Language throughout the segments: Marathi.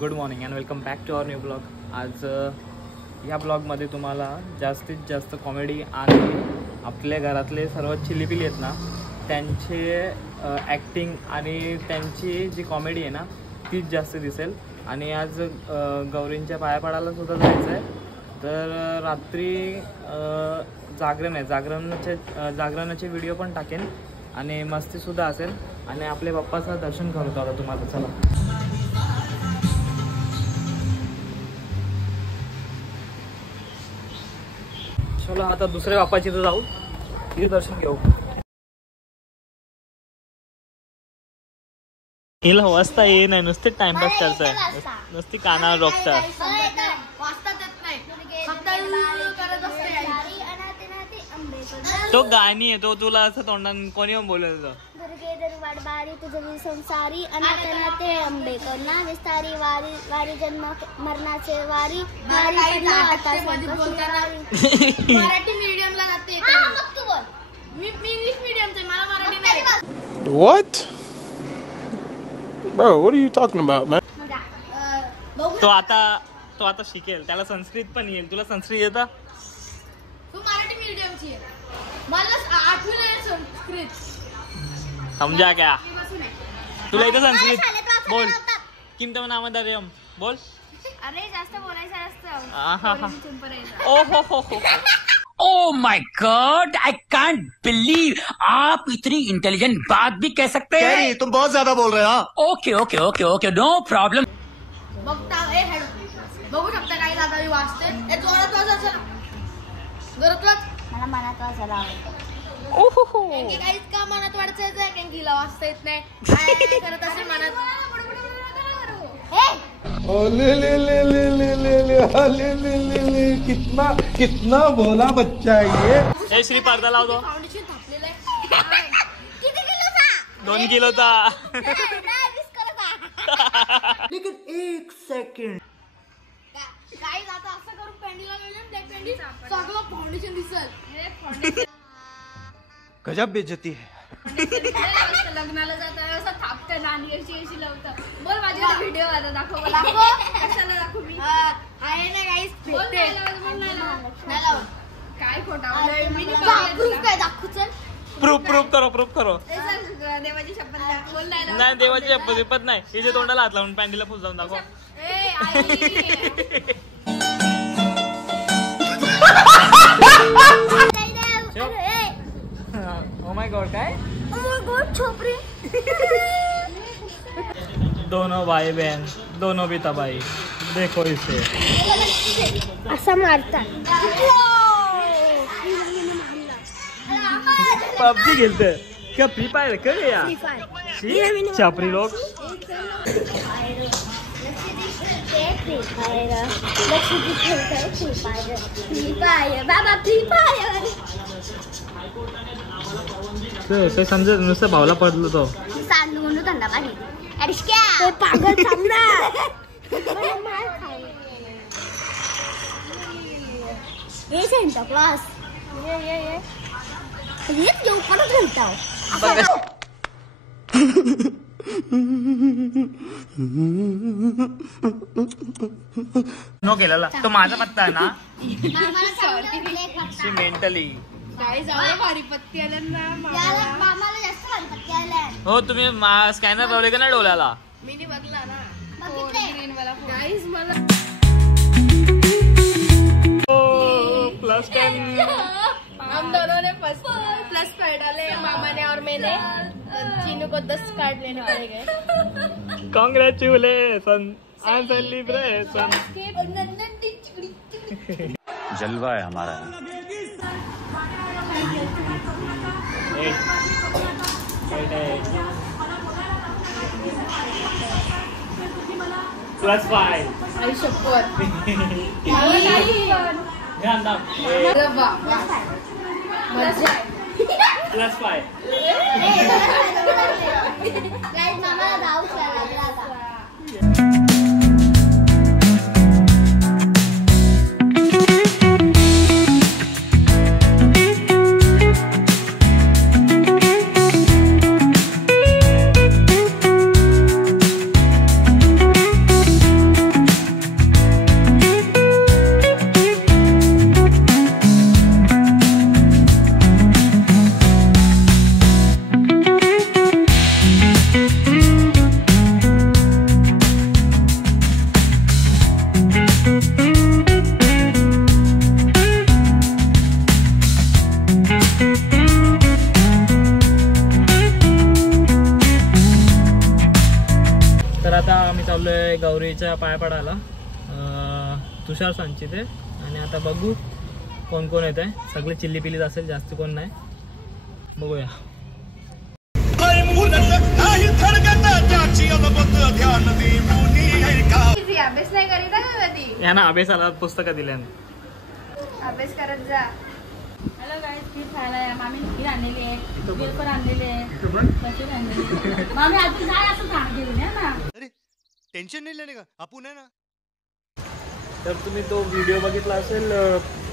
Good morning and welcome back to our new blog. आज या ब्लॉगमध्ये तुम्हाला जास्तीत जास्त कॉमेडी आणि आपल्या घरातले सर्व चिलीपिली आहेत ना त्यांचे ॲक्टिंग आणि त्यांची जी कॉमेडी आहे ना तीच जास्त दिसेल. आणि आज गौरींच्या पाया पडायला सुद्धा जायचं आहे. तर रात्री जागरण आहे, जागरणाचे व्हिडिओ पण टाकेन आणि मस्तीसुद्धा असेल. आणि आपल्या बाप्पाचं दर्शन करतो आता तुम्हाला. चला चला आता दुसऱ्या बाप्पाची तर जाऊ, तिथे दर्शन घेऊ. हिला वाजता ये नाही, नुसते टाइमपास करताय, नुसती कानावर रोखता. तो गाणी आहे, तो तुला असं तोंडान कोणी पण बोलत होतं. वारी तुझी संसारी अनाथनाथे अंबे करुणा विस्तारी वारी वारी जन्म मरणाचे वारी वारी मराठी मीडियमला जाते. मग तू बोल. मी इंग्लिश मीडियमचे, मला मराठी नाही. What? Bro, what are you talking about, man? तो आता शिकेल, त्याला संस्कृत पण येईल. तुला संस्कृत येतं? तू मराठी मीडियमची आहे, मला आठवण आहे संस्कृत. समझा क्या? तुला इथं संस्कृत बोल. किमता नामदारियम बोल. अरे जास्त बोलायचं असतं. ओ हो. Oh my God! I can't believe आप इतनी इंटेलिजेंट बात भी कह सकते हैं. तुम बहुत ज्यादा बोल रहे हो. Okay, no problem. बघता बघू शकता काही दादा मी वाचते. जोरात वाचायचं ना, जोरात वाच. मला मनात वाचायला आवडतं. काहीच का मनात वाचायचं आहे, कारण हिला वाचता येत नाही. काय करत असेल मनात. कितना बोला बच्चा ये. हे श्री पडदा लावतो. फाउंडेशन थापलेलं आहे. किती किलोचा? 2 किलोचा. लेकिन एक सेकंड. काही आता असं करून पेंडीला गेलं, त्या पेंडी सगळं फाउंडेशन दिसल. गजब बेइज्जती है. लग्नाला जाता असं थापतं, नाणी अशी लावतं. बोल माझ्या व्हिडिओ आता दाखव. कशाला दाखवू मी? आहे ना गाईस, काय खोटा काय दाखवू. चल प्रूफ करो. देवाची शपथ बोल. नाही देवाची शपथ नाही. हिच्या तोंडाला हात लावून पॅन्टीला फुस जाऊन दाखव. ओ माय गॉड, काय छोपरी. दोनों भाई बहन, दोनों भी तबाही. देखो इसे असं मारतात. पबजी खेलते क्या? फ्री फायर कर यार. छापरी लोग. ते समजत नुसतं भावला पडलो तो. सांडून धंदा पाणी पागल समजा. ये सेंटा क्लास ये जो परत घालता. नो केलेला तो माझा पत्ता आहे ना. मेंटली भारी पत्ती आल्या ना मामाला. जास्त भारी पत्ती आल्या. हो तुम्ही स्कॅनर लावले का ना डोळ्याला? मी बघला ना. ग्रीन वाला गाइस मला +10. हम दोनों ने प्लस कार्ड डाले, मामा ने और मैंने. चीनू को 10 कार्ड लेने वाले गए. Congratulation end celebration. जलवा है हमारा. +5. आई शपथ. +5. मामाला गाव लागला. चाललोय गौरीच्या पाया पडायला तुषार सांची ते. आणि आता बघू कोण कोण येत आहे. सगळे चिल्ली पिलीच असेल, जास्त कोण नाही. बघूया. अभ्यास नाही करीत का ती? यांना अभ्यासाला पुस्तकं दिल्यान. अभ्यास करत जा. हॅलो गाईस, खीर खायला या. मामीने खीर आणलेली आहे, खीर पण आणलेली आहे, कचोरी आणलेली आहे. मामी आधी नाही असं सांग घेऊन या ना. अरे टेंशन नहीं लेने का, आपण है ना. तर तुम्ही तो व्हिडिओ बघितला असेल,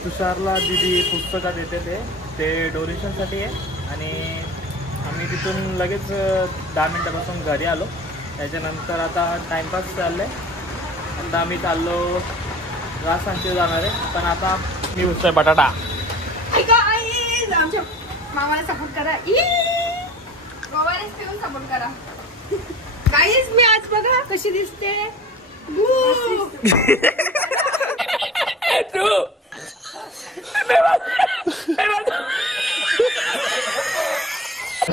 तुषारला दीदी पुस्तकात देते ते डोनेशनसाठी आहे. आणि आम्ही तिथून लगेच 10 मिनटापासून घरी आलो. त्याच्यानंतर आता टाईमपास चाललं आहे. आता आम्ही चाललो राजस्थानचे जाणार आहे. पण आता मी उचलोय बटाटा. आमच्या मामाला सपोर्ट करा. गोवारीच पिऊन सपोर्ट करा. गाईस मी आज बघा कशी दिसते.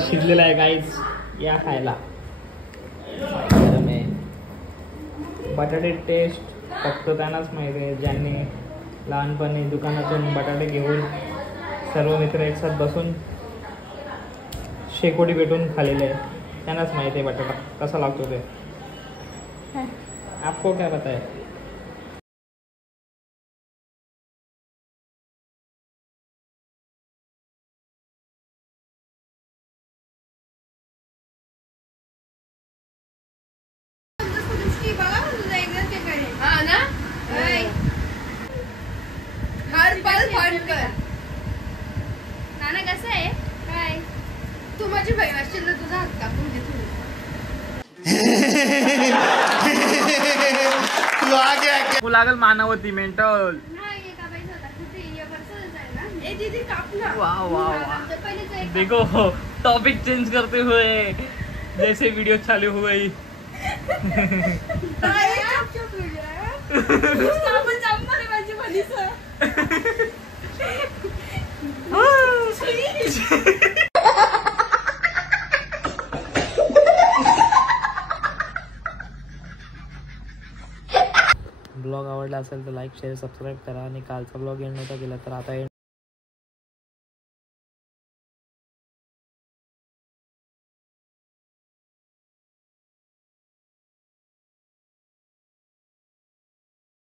शिजलेला आहे गाईज, या खायला. बटाटे टेस्ट फक्त त्यांनाच माहिती आहे ज्यांनी लहानपणी दुकानातून बटाटे घेऊन सर्व मित्र एकसाथ बसून शेकोटी पेटून खाल्लेले आहे. त्यांनाच माहिती आहे बटाटा कसा लागतो ते. आपको क्या पता है. नाना कसं आहे काय तू माझी बहीण असशील ना, तुझा हात कापून घे तू. तू लागल मानवती मेंटल. वाह वाह, देखो टॉपिक चेंज करते हुए जैसे वीडियो चालू हुई. ब्लॉग आवडला असेल तर लाईक शेअर सबस्क्राईब करा. आणि कालचा ब्लॉग एंड नव्हता केला तर आता